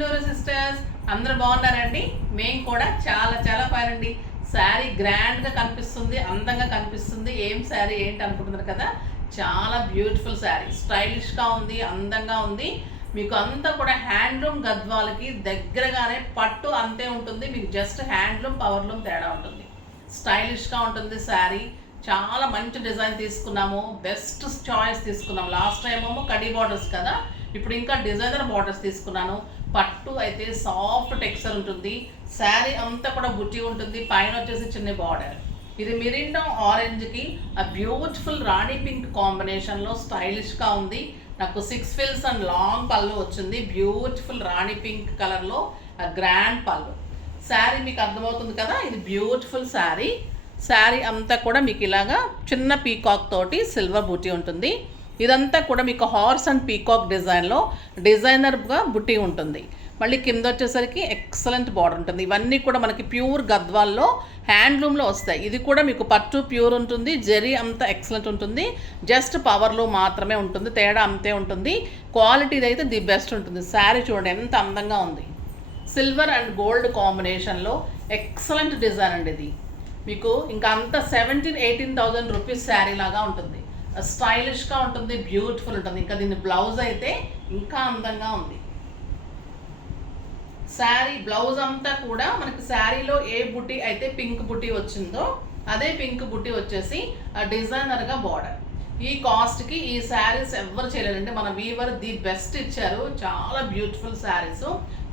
Guntur sisters అందరూ బాగున్నారండి. మేము కూడా చాలా చాలా ఫైన్ అండి. శారీ గ్రాండ్గా కనిపిస్తుంది, అందంగా కనిపిస్తుంది. ఏం శారీ ఏంటి అనుకుంటున్నారు కదా, చాలా బ్యూటిఫుల్ శారీ, స్టైలిష్గా ఉంది, అందంగా ఉంది. మీకు అంతా కూడా హ్యాండ్లూమ్ గద్వాలకి దగ్గరగానే పట్టు అంతే ఉంటుంది. మీకు జస్ట్ హ్యాండ్లూమ్ పవర్లూమ్ తేడా ఉంటుంది. స్టైలిష్గా ఉంటుంది శారీ. చాలా మంచి డిజైన్ తీసుకున్నాము, బెస్ట్ చాయిస్ తీసుకున్నాము. లాస్ట్ టైం ఏమో కడీ బార్డర్స్ కదా, ఇప్పుడు ఇంకా డిజైనర్ బార్డర్స్ తీసుకున్నాను. పట్టు అయితే సాఫ్ట్ టెక్స్చర్ ఉంటుంది. శారీ అంతా కూడా బుట్టి ఉంటుంది, పైన వచ్చేసి చిన్న బార్డర్. ఇది మిరిండా ఆరెంజ్కి ఆ బ్యూటిఫుల్ రాణి పింక్ కాంబినేషన్లో స్టైలిష్గా ఉంది. నాకు 6 ఫిల్స్ అండ్ లాంగ్ పళ్ళు వచ్చింది. బ్యూటిఫుల్ రాణి పింక్ కలర్లో ఆ గ్రాండ్ పళ్ళు. శారీ మీకు అర్థమవుతుంది కదా, ఇది బ్యూటిఫుల్ శారీ. శారీ అంతా కూడా మీకు ఇలాగా చిన్న పీకాక్ తోటి సిల్వర్ బుట్టి ఉంటుంది. ఇదంతా కూడా మీకు హార్స్ అండ్ పీకాక్ డిజైన్లో డిజైనర్గా బుట్టి ఉంటుంది. మళ్ళీ కింద వచ్చేసరికి ఎక్సలెంట్ బార్డర్ ఉంటుంది. ఇవన్నీ కూడా మనకి ప్యూర్ గద్వాల్లో హ్యాండ్లూమ్లో వస్తాయి. ఇది కూడా మీకు పట్టు ప్యూర్ ఉంటుంది, జరీ అంతా ఎక్సలెంట్ ఉంటుంది. జస్ట్ పవర్లో మాత్రమే ఉంటుంది, తేడా అంతే ఉంటుంది. క్వాలిటీది అయితే ది బెస్ట్ ఉంటుంది. శారీ చూడండి ఎంత అందంగా ఉంది. సిల్వర్ అండ్ గోల్డ్ కాంబినేషన్లో ఎక్సలెంట్ డిజైన్ అండి ఇది. మీకు ఇంకా అంత 17,000-18,000 రూపీస్ శారీ లాగా ఉంటుంది. స్టైలిష్గా ఉంటుంది, బ్యూటిఫుల్ ఉంటుంది. ఇంకా దీని బ్లౌజ్ అయితే ఇంకా అందంగా ఉంది. శారీ బ్లౌజ్ అంతా కూడా మనకి శారీలో ఏ బుట్టి అయితే పింక్ బుట్టి వచ్చిందో అదే పింక్ బుట్టి వచ్చేసి డిజైనర్గా బార్డర్. ఈ కాస్ట్కి ఈ శారీస్ ఎవరు చేయలేరంటే మన వీవర్ ది బెస్ట్ ఇచ్చారు. చాలా బ్యూటిఫుల్ శారీస్,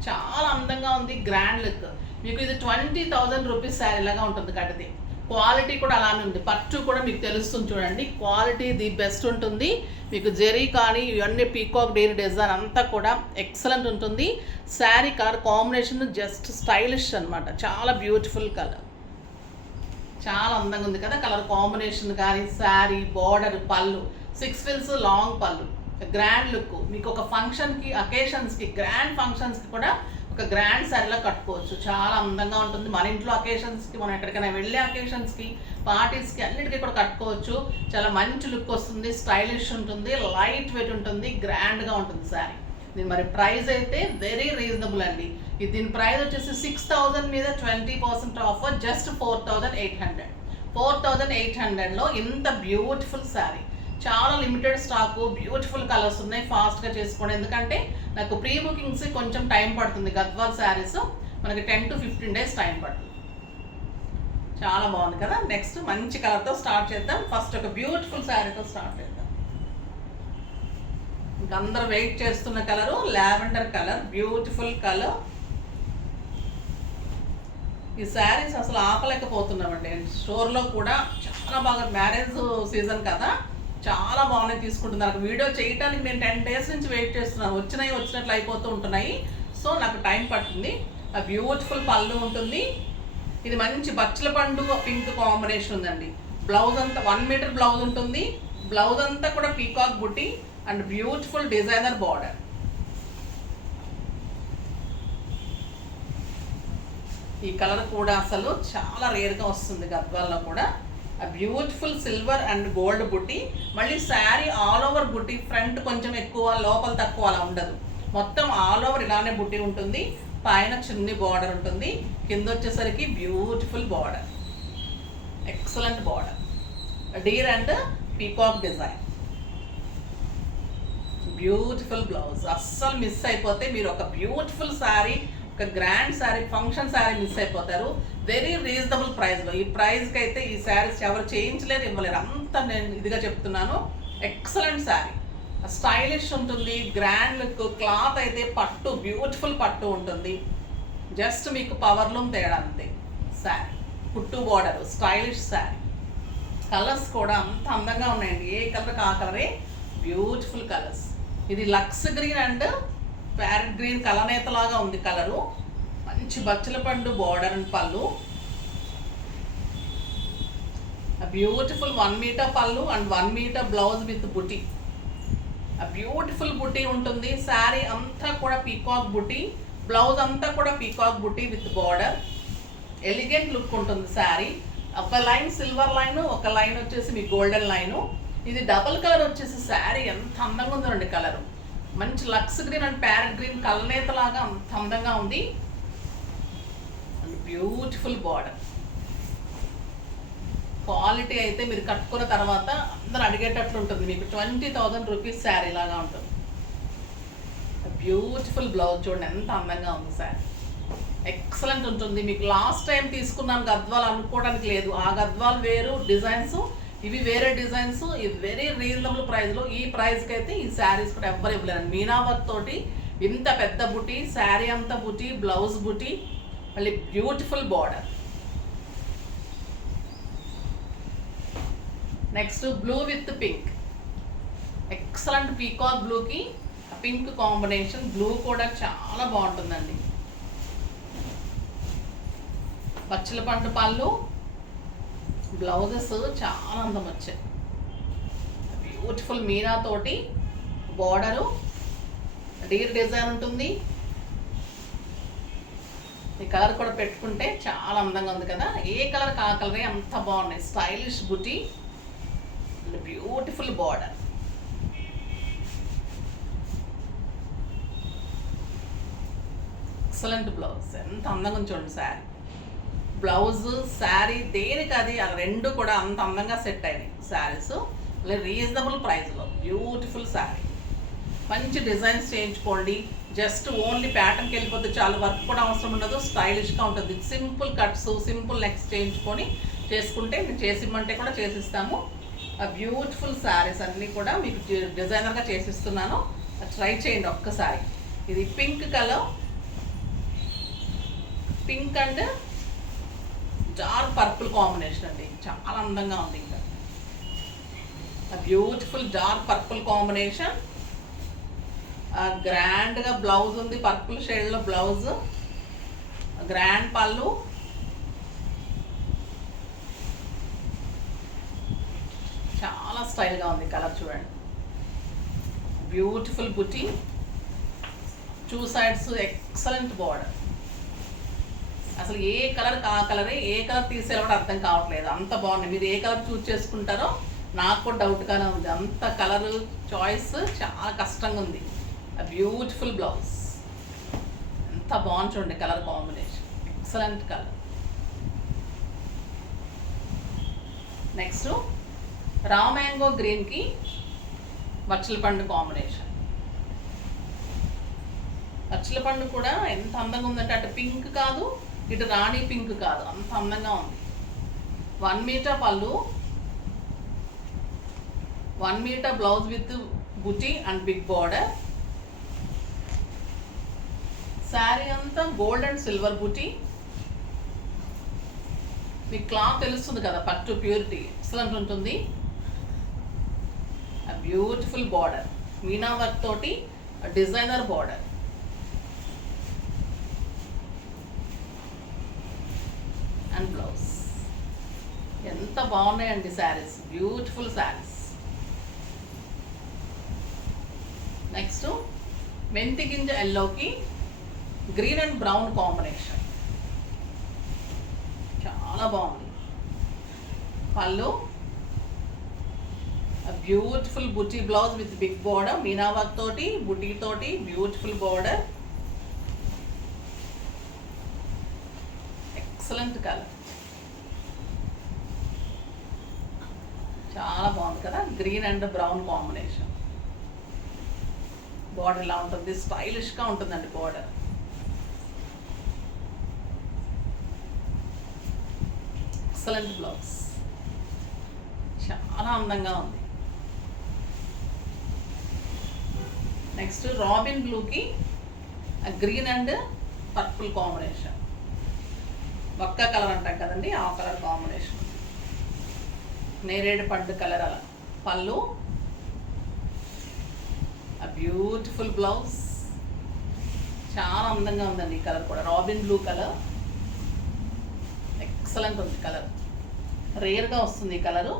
చాలా అందంగా ఉంది, గ్రాండ్ లుక్. మీకు ఇది 20,000 రూపీస్ శారీ లాగా ఉంటుంది కడితే. క్వాలిటీ కూడా అలానే ఉంది. పట్టు కూడా మీకు తెలుస్తుంది చూడండి, క్వాలిటీ ది బెస్ట్ ఉంటుంది. మీకు జెరీ కానీ ఇవన్నీ పీకాక్ డైరీ డిజైన్ అంతా కూడా ఎక్సలెంట్ ఉంటుంది. Sari colour combination just stylish అనమాట. చాలా బ్యూటిఫుల్ కలర్, చాలా అందంగా ఉంది కదా కలర్ కాంబినేషన్ కానీ. శారీ బార్డర్, పళ్ళు 6 ఫిల్స్ లాంగ్ పళ్ళు, గ్రాండ్ లుక్. మీకు ఒక ఫంక్షన్కి, అకేషన్స్కి, గ్రాండ్ ఫంక్షన్స్కి కూడా ఒక గ్రాండ్ శారీలా కట్టుకోవచ్చు. చాలా అందంగా ఉంటుంది. మన ఇంట్లో అకేషన్స్కి, మనం ఎక్కడికైనా వెళ్ళే అకేషన్స్కి, పార్టీస్కి అన్నిటికీ కూడా కట్టుకోవచ్చు. చాలా మంచి లుక్ వస్తుంది, స్టైలిష్ ఉంటుంది, లైట్ వెయిట్ ఉంటుంది, గ్రాండ్గా ఉంటుంది శారీ. దీని మరి ప్రైస్ అయితే వెరీ రీజనబుల్ అండి. దీని ప్రైస్ వచ్చేసి 6,000 మీద 20% ఆఫర్, జస్ట్ 4,800. 4,800లో ఇంత బ్యూటిఫుల్ శారీ. చాలా లిమిటెడ్ స్టాకు, బ్యూటిఫుల్ కలర్స్ ఉన్నాయి. ఫాస్ట్గా చేసుకోండి, ఎందుకంటే నాకు ప్రీ బుకింగ్స్ కొంచెం టైం పడుతుంది. గద్వాల్ శారీస్ మనకి 10 to 15 డేస్ టైం పడుతుంది. చాలా బాగుంది కదా. నెక్స్ట్ మంచి కలర్తో స్టార్ట్ చేద్దాం. ఫస్ట్ ఒక బ్యూటిఫుల్ శారీతో స్టార్ట్ చేద్దాం. ఇంకా అందరూ వెయిట్ చేస్తున్న colour lavender colour, beautiful colour. ఈ శారీస్ అసలు ఆపలేకపోతున్నామండి. స్టోర్లో కూడా చాలా బాగా, మ్యారేజ్ సీజన్ కదా, చాలా బాగున్నాయి తీసుకుంటున్నారు. వీడియో చేయడానికి నేను 10 డేస్ నుంచి వెయిట్ చేస్తున్నాను. వచ్చినట్లు అయిపోతూ ఉంటున్నాయి. సో నాకు టైం పడుతుంది. ఆ బ్యూటిఫుల్ పళ్ళు ఉంటుంది. ఇది మంచి బచ్చల పండు పింక్ కాంబినేషన్ ఉందండి. బ్లౌజ్ అంతా 1 మీటర్ బ్లౌజ్ ఉంటుంది. బ్లౌజ్ అంతా కూడా పీకాక్ బుట్టి అండ్ బ్యూటిఫుల్ డిజైనర్ బార్డర్. ఈ కలర్ కూడా అసలు చాలా రేర్గా వస్తుంది గద్వాల్లో కూడా. ఆ బ్యూటిఫుల్ సిల్వర్ అండ్ గోల్డ్ బుట్టి. మళ్ళీ శారీ ఆల్ ఓవర్ బుట్టి, ఫ్రంట్ కొంచెం ఎక్కువ, లోపల తక్కువ అలా ఉండదు. మొత్తం ఆల్ ఓవర్ ఇలానే బుట్టి ఉంటుంది. పైన చిన్ని బార్డర్ ఉంటుంది, కింద వచ్చేసరికి beautiful border, excellent border, deer and peacock design, beautiful blouse. అస్సలు మిస్ అయిపోతే మీరు ఒక బ్యూటిఫుల్ శారీ, ఒక grand sari, function sari miss అయిపోతారు. వెరీ రీజనబుల్ ప్రైస్లో. ఈ ప్రైస్కి అయితే ఈ శారీస్ ఎవరు చేయించలేరు, ఇవ్వలేరు. అంత నేను ఇదిగా చెప్తున్నాను. ఎక్సలెంట్ శారీ, స్టైలిష్ ఉంటుంది, గ్రాండ్ లుక్. క్లాత్ అయితే పట్టు, బ్యూటిఫుల్ పట్టు ఉంటుంది. జస్ట్ మీకు పవర్లూమ్ తేడా అంతే. శారీ పుట్టు బార్డర్, స్టైలిష్ శారీ. కలర్స్ కూడా అంత అందంగా ఉన్నాయండి. ఏ కలర్ ఆ కలరే, బ్యూటిఫుల్ కలర్స్. ఇది lux green and parrot green కలనేతలాగా ఉంది కలరు. మంచి బచ్చల పండు బార్డర్ అండ్ పళ్ళు. బ్యూటిఫుల్ 1 మీటర్ పళ్ళు అండ్ 1 మీటర్ బ్లౌజ్ విత్ బుటీ. బ్యూటిఫుల్ బుటీ ఉంటుంది. శారీ అంతా కూడా పీకాక్ బుటీ, బ్లౌజ్ అంతా కూడా peacock buti with border. Elegant look ఉంటుంది శారీ. ఒక లైన్ సిల్వర్ లైన్, ఒక లైన్ వచ్చేసి మీ గోల్డెన్ లైను. ఇది డబుల్ కలర్ వచ్చేసి శారీ ఎంత అందంగా ఉందండి కలరు. మంచి lux green and parrot green కలనేత లాగా అంత అందంగా ఉంది. And beautiful border. క్వాలిటీ అయితే మీరు కట్టుకున్న తర్వాత అందరూ అడిగేటట్లు ఉంటుంది. మీకు 20,000 రూపీస్ శారీ లాగా ఉంటుంది. బ్యూటిఫుల్ బ్లౌజ్ చూడండి ఎంత అందంగా ఉంది శారీ. ఎక్సలెంట్ ఉంటుంది. మీకు లాస్ట్ టైం తీసుకున్నాను గద్వాలు అనుకోవడానికి లేదు. ఆ గద్వాలు వేరు డిజైన్స్, ఇవి వేరే డిజైన్స్. ఇవి వెరీ రీజనబుల్ ప్రైస్లో. ఈ ప్రైస్కి అయితే ఈ శారీస్ కూడా ఎవ్వరు ఇవ్వలేరు. మీనా వర్క్ తోటి ఇంత పెద్ద బుటీ, శారీ అంతా బుటీ, బ్లౌజ్ బుటీ, మళ్ళీ beautiful border. Next blue with pink. Excellent peacock బ్లూకి పింక్ కాంబినేషన్. బ్లూ కూడా చాలా బాగుంటుందండి. పచ్చల పండు పళ్ళు, బ్లౌజెస్ చాలా అందం వచ్చాయి. బ్యూటిఫుల్ మీనా తోటి బార్డరు, డీర్ డిజైన్ ఉంటుంది. ఈ కలర్ కూడా పెట్టుకుంటే చాలా అందంగా ఉంది కదా. ఏ కలర్ కా కలరే అంత బాగున్నాయి. స్టైలిష్ బుటీ, బ్యూటిఫుల్ బార్డర్. Excellent blouse. ఎంత అందంగా చూడండి శారీ. బ్లౌజ్ శారీ దేనికి అది రెండు కూడా అంత అందంగా సెట్ అయినాయి శారీస్. రీజనబుల్ ప్రైస్లో బ్యూటిఫుల్ శారీ. మంచి డిజైన్స్ చేయించుకోండి. జస్ట్ ఓన్లీ ప్యాటర్న్కి వెళ్ళిపోతే చాలా, వర్క్ కూడా అవసరం ఉండదు. స్టైలిష్గా ఉంటుంది. సింపుల్ కట్స్, సింపుల్ నెక్స్ చేయించుకొని చేసుకుంటే మీరు చేసిమ్మంటే కూడా చేసిస్తాము. ఆ బ్యూటిఫుల్ శారీస్ అన్నీ కూడా మీకు డిజైనర్గా చేసిస్తున్నాను. ట్రై చేయండి ఒక్కసారి. ఇది pink colour, pink and dark purple combination అండి. చాలా అందంగా ఉంది. ఇంకా బ్యూటిఫుల్ డార్క్ పర్పుల్ కాంబినేషన్. గ్రాండ్గా బ్లౌజ్ ఉంది. పర్పుల్ షేడ్లో బ్లౌజ్, గ్రాండ్ పళ్ళు, చాలా స్టైల్గా ఉంది. కలర్ చూడండి. బ్యూటిఫుల్ బుటీ, 2 సైడ్స్ ఎక్సలెంట్ బార్డర్. అసలు ఏ కలర్ కా కలరే, ఏ కలర్ తీసేలా కూడా అర్థం కావట్లేదు. అంత బాగుంది. మీరు ఏ కలర్ చూస్ చేసుకుంటారో నాకు కూడా డౌట్గానే ఉంది. అంత కలర్ చాయిస్ చాలా కష్టంగా ఉంది. Beautiful blouse. ఎంత బాగుంది చూడండి colour combination. Excellent colour. Next raw mango గ్రీన్కి బచ్చల పండు కాంబినేషన్. బచ్చల పండు కూడా ఎంత అందంగా ఉందంటే అటు పింక్ కాదు, ఇటు రాణి పింక్ కాదు, అంత అందంగా ఉంది. 1 మీటర్ పళ్ళు, 1 metre blouse with buti and big border. Sari అంతా gold and silver buti. Me cloth తెలుస్తుంది కదా, పట్టు ప్యూరిటీ ఎక్సలెంట్ ఉంటుంది. బ్యూటిఫుల్ బార్డర్, మీనా వర్క్ తోటి డిజైనర్ బార్డర్. And blouse. ఎంత బాగున్నాయండి శారీస్. బ్యూటిఫుల్ శారీస్. నెక్స్ట్ మెంతి గింజ ఎల్లోకి గ్రీన్ అండ్ బ్రౌన్ కాంబినేషన్. చాలా బాగుంది. పళ్ళు, beautiful buti blouse with big border, meena work తోటి, బుటీ తోటి, బ్యూటిఫుల్ బార్డర్. Excellent colour. చాలా బాగుంది కదా. Green and brown combination. Border ఇలా ఉంటుంది. స్టైలిష్గా ఉంటుందండి బార్డర్. Excellent blouse. చాలా అందంగా ఉంది. నెక్స్ట్ రాబిన్ బ్లూకి గ్రీన్ అండ్ పర్పుల్ కాంబినేషన్. ఒక్క కలర్ అంటాం కదండి, ఆ కలర్ కాంబినేషన్. నేరేడు పండు కలర్ అలా. పళ్ళు, బ్యూటిఫుల్ బ్లౌజ్. చాలా అందంగా ఉందండి ఈ కలర్ కూడా. రాబిన్ బ్లూ కలర్ ఎక్సలెంట్ ఉంది. కలర్ రేర్గా వస్తుంది ఈ కలరు.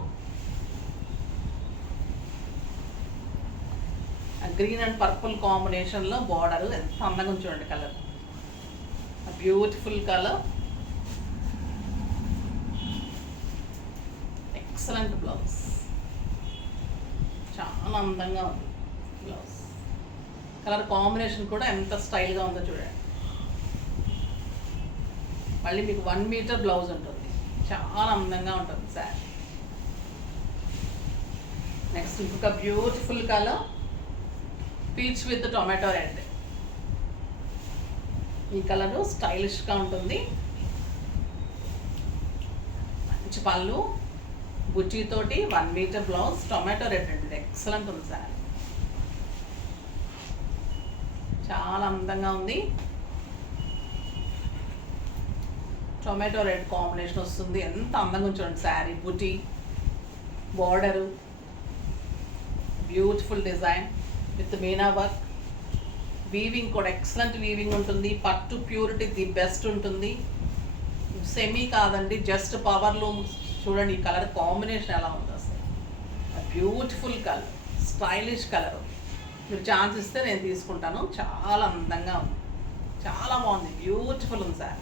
గ్రీన్ అండ్ పర్పుల్ కాంబినేషన్లో బార్డర్ ఎంత అందంగా చూడండి colour. Beautiful colour. Excellent blouse. చాలా అందంగా ఉంది బ్లౌజ్. కలర్ కాంబినేషన్ కూడా ఎంత స్టైల్గా ఉందో చూడండి. మళ్ళీ మీకు 1 మీటర్ బ్లౌజ్ ఉంటుంది, చాలా అందంగా ఉంటుంది శారీ. నెక్స్ట్ ఇంకొక beautiful colour peach with tomato red. ఈ కలరు స్టైలిష్గా ఉంటుంది. మంచి పళ్ళు, బుచ్చితోటి 1 మీటర్ బ్లౌజ్, టొమాటో రెడ్ అండి. ఎక్సలెంట్ ఉంది శారీ, చాలా అందంగా ఉంది. టొమాటో రెడ్ కాంబినేషన్ వస్తుంది, ఎంత అందంగా చూడండి శారీ. బుటీ border, beautiful design with Meena work. Weaving కూడా ఎక్సలెంట్ వీవింగ్ ఉంటుంది. పట్టు ప్యూరిటీ ది బెస్ట్ ఉంటుంది. సెమీ కాదండి, జస్ట్ పవర్ లూమ్. చూడండి ఈ కలర్ కాంబినేషన్ ఎలా ఉంది అసలు. Beautiful colour, stylish colour. మీరు ఛాన్స్ ఇస్తే నేను తీసుకుంటాను. చాలా అందంగా ఉంది, చాలా బాగుంది, బ్యూటిఫుల్ ఉంది సార్.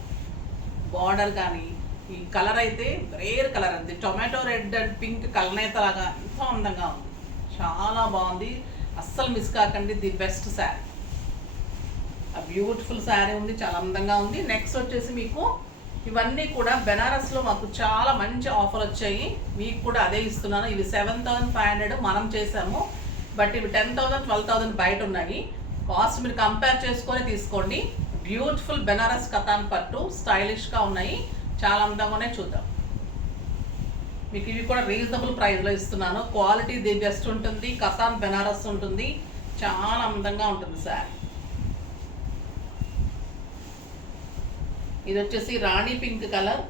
బార్డర్ కానీ ఈ కలర్ అయితే రేర్ కలర్ అండి. టొమాటో రెడ్ అండ్ పింక్ కలనేతలాగా ఎంతో అందంగా ఉంది, చాలా బాగుంది. అస్సలు మిస్ కాకండి, ది బెస్ట్ శారీ. ఆ బ్యూటిఫుల్ శారీ ఉంది, చాలా అందంగా ఉంది. నెక్స్ట్ వచ్చేసి మీకు ఇవన్నీ కూడా బెనారస్లో మాకు చాలా మంచి ఆఫర్ వచ్చాయి. మీకు కూడా అదే ఇస్తున్నాను. ఇవి 7,500 మనం చేసాము, బట్ ఇవి 10,000 12,000 బయట ఉన్నాయి. కాస్ట్ మీరు కంపేర్ చేసుకొని తీసుకోండి. బ్యూటిఫుల్ బెనారస్ కతాన్ పట్టు, స్టైలిష్గా ఉన్నాయి, చాలా అందంగానే చూద్దాం. మీకు ఇవి కూడా రీజనబుల్ ప్రైస్లో ఇస్తున్నాను. క్వాలిటీ ది బెస్ట్ ఉంటుంది, కతాన్ బెనారస్ ఉంటుంది, చాలా అందంగా ఉంటుంది సార్. ఇది వచ్చేసి rani pink colour,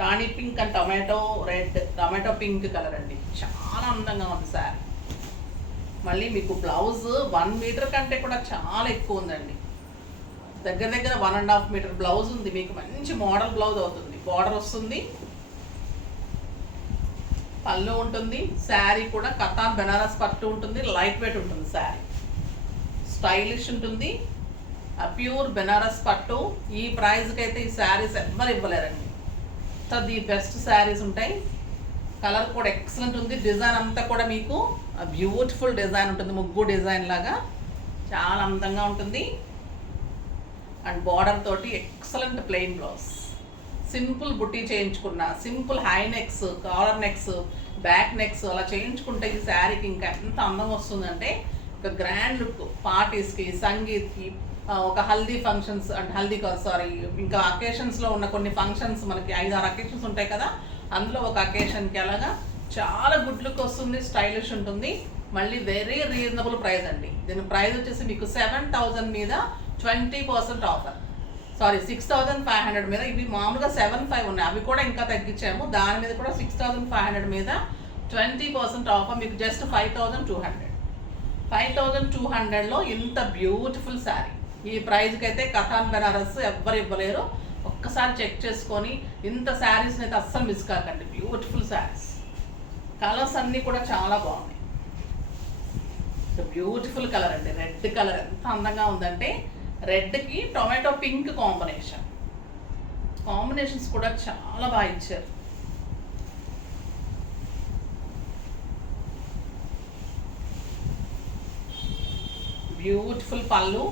rani pink and tomato red, tomato pink colour అండి, చాలా అందంగా ఉంది సార్. మళ్ళీ మీకు బ్లౌజ్ 1 మీటర్ కంటే కూడా చాలా ఎక్కువ ఉందండి. దగ్గర దగ్గర 1.5 మీటర్ బ్లౌజ్ ఉంది. మీకు మంచి మోడల్ బ్లౌజ్ అవుతుంది. బార్డర్ వస్తుంది, పళ్ళు ఉంటుంది. శారీ కూడా కతాన్ బెనారస్ పట్టు ఉంటుంది, లైట్ వెయిట్ ఉంటుంది శారీ, స్టైలిష్ ఉంటుంది. ప్యూర్ బెనారస్ పట్టు. ఈ ప్రైస్కి అయితే ఈ శారీస్ ఎవ్వరు ఇవ్వలేరండి. ది బెస్ట్ శారీస్ ఉంటాయి. కలర్ కూడా ఎక్సలెంట్ ఉంది. డిజైన్ అంతా కూడా మీకు బ్యూటిఫుల్ డిజైన్ ఉంటుంది, ముగ్గు డిజైన్ లాగా చాలా అందంగా ఉంటుంది. అండ్ బార్డర్ తోటి ఎక్సలెంట్ ప్లెయిన్ బ్లౌజ్. సింపుల్ బుట్టి చేయించుకున్న, simple high next, caller next, back next అలా చేయించుకుంటే ఈ శారీకి ఇంకా ఎంత అందం వస్తుందంటే, ఒక గ్రాండ్ లుక్. పార్టీస్కి, సంగీత్కి, ఒక haldi functions and haldi sorry ఇంకా అకేషన్స్లో ఉన్న కొన్ని ఫంక్షన్స్, మనకి 5-6 అకేషన్స్ ఉంటాయి కదా, అందులో ఒక అకేషన్కి అలాగా చాలా గుడ్ లుక్ వస్తుంది, స్టైలిష్ ఉంటుంది. మళ్ళీ వెరీ రీజనబుల్ ప్రైస్ అండి. దీని ప్రైస్ వచ్చేసి మీకు 7,000 మీద 20% ఆఫర్. సారీ 6,500 మీద. ఇవి మామూలుగా 7,500 ఉన్నాయి, అవి కూడా ఇంకా తగ్గించాము. దాని మీద కూడా 6,500 మీద 20% ఆఫర్. మీకు జస్ట్ 5,200. 5,200లో ఇంత బ్యూటిఫుల్ శారీ. ఈ ప్రైజ్కి అయితే కతాన్ బెనారస్ ఎవ్వరు ఇవ్వలేరు. ఒక్కసారి చెక్ చేసుకొని ఇంత శారీస్ని అయితే అస్సలు మిస్ కాకండి. బ్యూటిఫుల్ శారీస్, కలర్స్ అన్నీ కూడా చాలా బాగున్నాయి. బ్యూటిఫుల్ కలర్ అండి, రెడ్ కలర్ ఎంత అందంగా ఉందంటే, రెడ్కి టొమాటో పింక్ కాంబినేషన్స్ కూడా చాలా బాగా ఇచ్చారు. బ్యూటిఫుల్ పళ్ళు,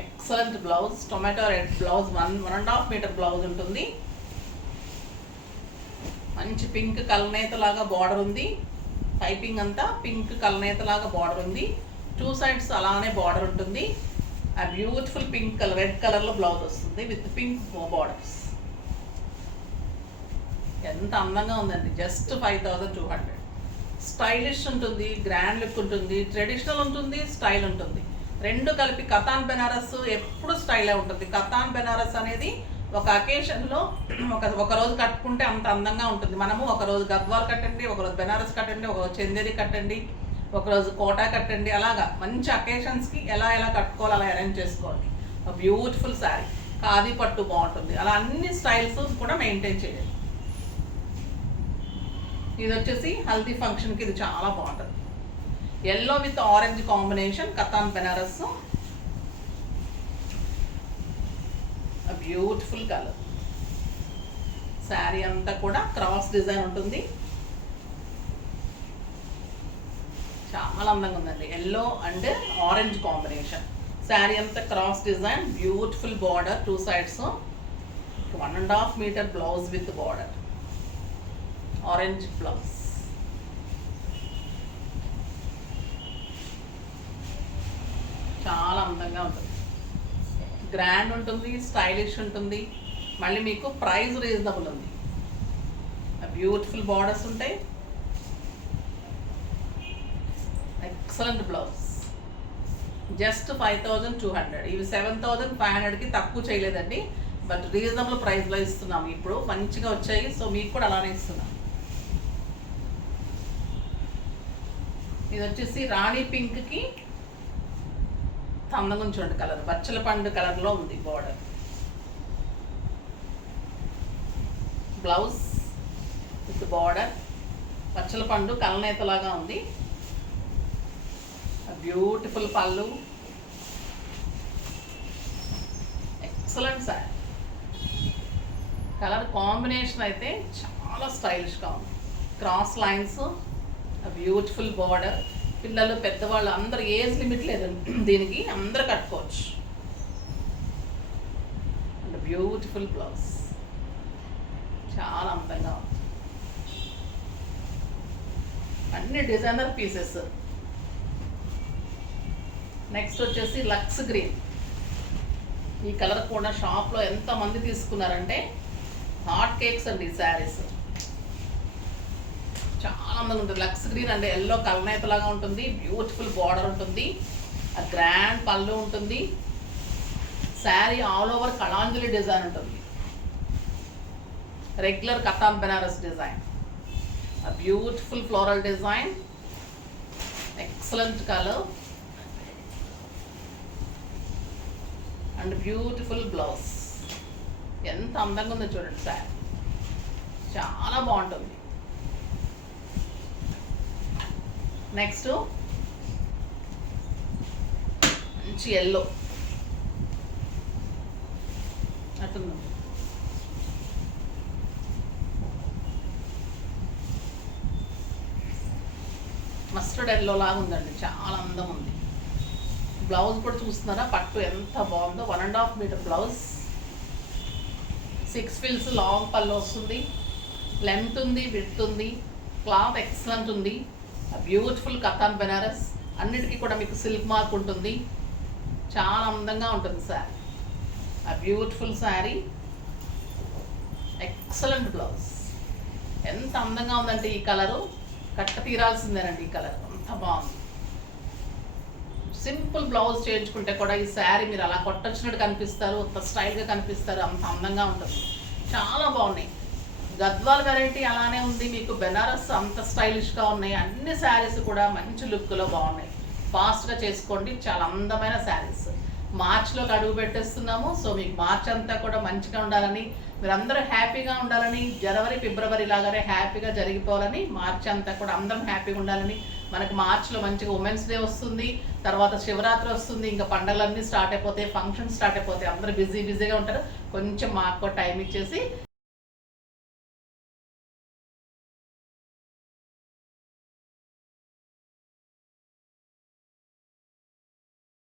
excellent blouse, tomato red blouse, 1.5 metre blouse ఉంటుంది. మంచి పింక్ కలనేతలాగా బార్డర్ ఉంది. పైపింగ్ అంతా పింక్ కలనేతలాగా బార్డర్ ఉంది. 2 సైడ్స్ అలానే బార్డర్ ఉంటుంది. ఆ బ్యూటిఫుల్ పింక్ కలర్, రెడ్ కలర్లో బ్లౌజ్ వస్తుంది విత్ పింక్ బార్డర్స్. ఎంత అందంగా ఉందండి. జస్ట్ 5,200. స్టైలిష్ ఉంటుంది, గ్రాండ్ లుక్ ఉంటుంది, ట్రెడిషనల్ ఉంటుంది, స్టైల్ ఉంటుంది, రెండు కలిపి. కతాన్ బెనారస్ ఎప్పుడు స్టైలే ఉంటుంది. కతాన్ బెనారస్ అనేది ఒక అకేషన్లో ఒక రోజు కట్టుకుంటే అంత అందంగా ఉంటుంది. మనము ఒకరోజు గద్వాల్ కట్టండి, ఒకరోజు బెనారస్ కట్టండి, ఒకరోజు చందేరి కట్టండి, ఒకరోజు కోటా కట్టండి, అలాగా మంచి అకేషన్స్కి ఎలా కట్టుకోవాలి అలా అరేంజ్ చేసుకోండి. బ్యూటిఫుల్ శారీ. ఖాదీ పట్టు బాగుంటుంది. అలా అన్ని స్టైల్స్ కూడా మెయింటైన్ చేయండి. ఇది వచ్చేసి హల్దీ ఫంక్షన్కి ఇది చాలా బాగుంటుంది. Yellow with orange combination, katan Benaras, beautiful colour. Sari అంతా కూడా క్రాస్ డిజైన్ ఉంటుంది, చాలా అందంగా ఉందండి. Yellow and orange combination. Sari అంతా cross design, beautiful border, two sides, 1.5 metre blouse with border, orange blouse. చాలా అందంగా ఉంటుంది, గ్రాండ్ ఉంటుంది, స్టైలిష్ ఉంటుంది. మళ్ళీ మీకు ప్రైస్ రీజనబుల్ ఉంది. బ్యూటిఫుల్ బార్డర్స్ ఉంటాయి, ఎక్సలెంట్ బ్లౌజ్. జస్ట్ 5200. ఇవి 7500కి తక్కువ చేయలేదండి, బట్ రీజనబుల్ ప్రైస్లో ఇస్తున్నాము. ఇప్పుడు మంచిగా వచ్చాయి, సో మీకు కూడా అలానే ఇస్తున్నాం. ఇది వచ్చేసి రాణి పింక్కి అందంగా చూడండి కలర్, బచ్చల పండు కలర్లో ఉంది బార్డర్. బ్లౌజ్ విత్ బార్డర్, బచ్చల పండు కలనేతలాగా ఉంది. బ్యూటిఫుల్ పళ్ళు, ఎక్సలెంట్ సారీ. కలర్ కాంబినేషన్ అయితే చాలా స్టైలిష్గా ఉంది. Cross lines, beautiful border. పిల్లలు, పెద్దవాళ్ళు అందరు, ఏజ్ లిమిట్ లేదు దీనికి, అందరు కట్టుకోవచ్చు. అండ్ బ్యూటిఫుల్ బ్లౌజ్, చాలా అందంగా ఉంది. అన్ని డిజైనర్ పీసెస్. నెక్స్ట్ వచ్చేసి లక్స్ గ్రీన్. ఈ కలర్ కూడా షాప్లో ఎంతమంది తీసుకున్నారంటే హాట్ కేక్స్ అండి ఈ శారీస్. చాలా అందంగా ఉంటుంది. లక్స్ గ్రీన్ అంటే ఎల్లో కలనేతలాగా ఉంటుంది, బ్యూటిఫుల్ బార్డర్ ఉంటుంది, గ్రాండ్ పళ్ళు ఉంటుంది. Sari all over Kalanjali design ఉంటుంది, regular katan Benaras design, beautiful floral design, excellent colour and beautiful blouse. ఎంత అందంగా ఉందో చూడండి శారీ, చాలా బాగుంటుంది. నెక్స్ట్ మంచి ఎల్లో అట్టుంది, మస్టర్డ్ ఎల్లో లాగా ఉందండి, చాలా అందం ఉంది. బ్లౌజ్ కూడా చూస్తున్నారా, పట్టు ఎంత బాగుందో. 1.5 మీటర్ బ్లౌజ్, 6 ఫిల్స్ లాంగ్ పళ్ళు వస్తుంది, లెంత్ ఉంది, విడ్త్ ఉంది, క్లాత్ ఎక్సలెంట్ ఉంది. బ్యూటిఫుల్ కతాన్ బెనారస్, అన్నిటికీ కూడా మీకు సిల్క్ మార్క్ ఉంటుంది. చాలా అందంగా ఉంటుంది sari. Beautiful sari, excellent blouse. ఎంత అందంగా ఉందంటే ఈ కలరు కట్ట తీరాల్సిందేనండి. ఈ కలర్ అంత బాగుంది. సింపుల్ బ్లౌజ్ చేయించుకుంటే కూడా ఈ శారీ మీరు అలా కొట్టొచ్చినట్టు కనిపిస్తారు, అంత స్టైల్గా కనిపిస్తారు, అంత అందంగా ఉంటుంది. చాలా బాగున్నాయి. గద్వాల్ వెరైటీ అలానే ఉంది, మీకు బెనారస్ అంత స్టైలిష్గా ఉన్నాయి. అన్ని శారీస్ కూడా మంచి లుక్లో బాగున్నాయి. ఫాస్ట్గా చేసుకోండి, చాలా అందమైన శారీస్. మార్చ్లోకి అడుగు పెట్టేస్తున్నాము, సో మీకు మార్చ్ అంతా కూడా మంచిగా ఉండాలని, మీరందరూ హ్యాపీగా ఉండాలని, జనవరి ఫిబ్రవరి లాగానే హ్యాపీగా జరిగిపోవాలని, మార్చ్ అంతా కూడా అందరం హ్యాపీగా ఉండాలని. మనకి మార్చ్లో మంచిగా ఉమెన్స్ డే వస్తుంది, తర్వాత శివరాత్రి వస్తుంది, ఇంకా పండుగలన్నీ స్టార్ట్ అయిపోతాయి, ఫంక్షన్స్ స్టార్ట్ అయిపోతాయి, అందరూ బిజీగా ఉంటారు. కొంచెం మాకు టైం ఇచ్చేసి